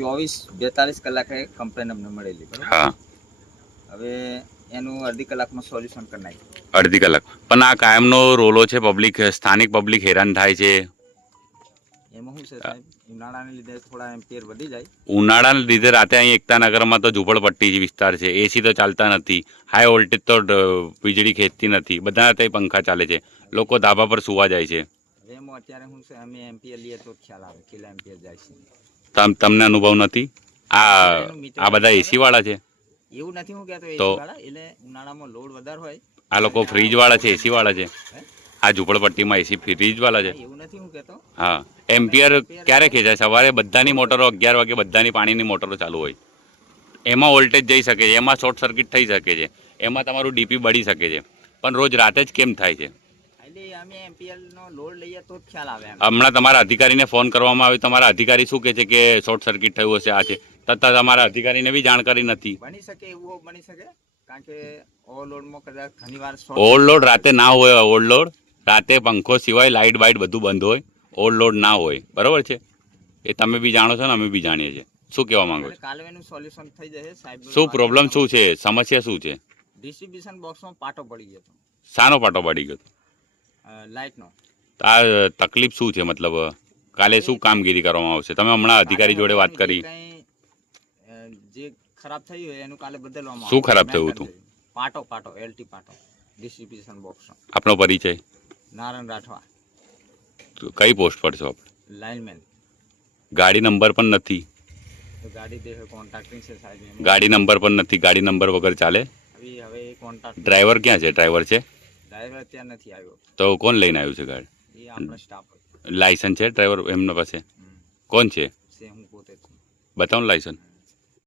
24-42 કલાકે કમ્પ્લેન અમને મળેલી, બરાબર? હા. હવે એનું અડધી કલાકમાં સોલ્યુશન કરી નાખ્યું. અડધી કલાક પણ આ કાયમનો રોલો છે, પબ્લિક સ્થાનિક પબ્લિક હેરાન થાય છે. એમાં શું છે સાહેબ, ઉનાળાને લીધે થોડા એમ્પિયર વધી જાય. ઉનાળાના લીધે રાતે અહીં એકતાનગરમાં તો ઝૂંપડપટ્ટી વિસ્તાર છે, એસી તો ચાલતા નથી, હાઈ વોલ્ટેજ તો વીજળી ખેંચતી નથી, બધા ત્યાં પંખા ચાલે છે, લોકો ધાબા પર સુવા જાય છે. હવે એમાં અત્યારે શું છે, અમે એમ્પિયર લઈએ તો ખ્યાલ આવે કેટલા એમ્પિયર જાય છે. તમને અનુભવ નથી? આ બધા એસી વાળા છે એવું નથી, હું કહેતો તો એસી વાળા, એટલે ઉનાળામાં લોડ વધારે હોય. આ લોકો ફ્રીજ વાળા છે, એસી વાળા છે? આ ઝૂંપડપટ્ટીમાં એસી ફ્રીજ વાળા છે? એવું નથી હું કહેતો. હા. એમ્પિયર ક્યારે ખેંચાય? સવારે બધાની મોટરો 11 વાગે બધાની પાણીની મોટરો ચાલુ હોય, એમાં વોલ્ટેજ જઈ શકે છે, એમાં શોર્ટ સર્કિટ થઈ શકે છે, એમાં તમારું ડીપી બળી શકે છે, પણ રોજ રાતે જ કેમ થાય છે? હમણાં તમારા અધિકારીને ફોન કરવામાં આવ્યો, તમારા અધિકારી શું કહે છે કે શોર્ટ સર્કિટ થયું હશે, આ છે, તથા તમારા અધિકારીને બી જાણકારી નથી. બની શકે, એવું બની શકે, કારણ કે ઓવરલોડમાં કદાચ ઘણીવાર ઓવરલોડ રાતે ના હોય, ઓવરલોડ રાતે પંખો સિવાય લાઇટ બાઇટ બધું બંધ હોય, ઓવરલોડ ના હોય, બરાબર છે? એ તમે બી જાણો છો ને અમે બી જાણીએ છીએ. શું કહેવા માંગો છો? કાલે એનું સોલ્યુશન થઈ જશે સાહેબ. શું પ્રોબ્લેમ શું છે? સમસ્યા શું છે? ડિસ્ટ્રીબ્યુશન બોક્સમાં પાટો પડી ગયો હતો. શાનો પાટો પડી ગયો? લાઇટનો. આ તકલીફ શું છે? મતલબ કાલે શું કામગીરી કરવામાં આવશે? તમે હમણાં અધિકારી જોડે વાત કરી? જે ખરાબ થયું હોય એનું કાલે બદલવામાં. શું ખરાબ થયું હતું? પાટો એલટી પાટો ડિસ્ટ્રીબ્યુશન બોક્સ. આપનો પરિચય? નારાયણ રાઠવા. કઈ પોસ્ટ પર છો આપણે? લાઇનમેન. ગાડી નંબર પણ નથી. ગાડી દેખો કોન્ટ્રાક્ટિંગ છે સાહેબ. ગાડી નંબર પણ નથી. ગાડી નંબર વગર ચાલે? હવે કોન્ટ્રાક્ટ. ડ્રાઈવર ક્યાં છે? ડ્રાઈવર છે? ડ્રાઈવર ત્યાં નથી આવ્યો. તો કોણ લઈને આવ્યું છે ગાડી? એ આપણો સ્ટાફ. લાયસન્સ છે ડ્રાઈવર એમના પાસે? કોણ છે? હું પોતે છું. બતાવો લાયસન્સ.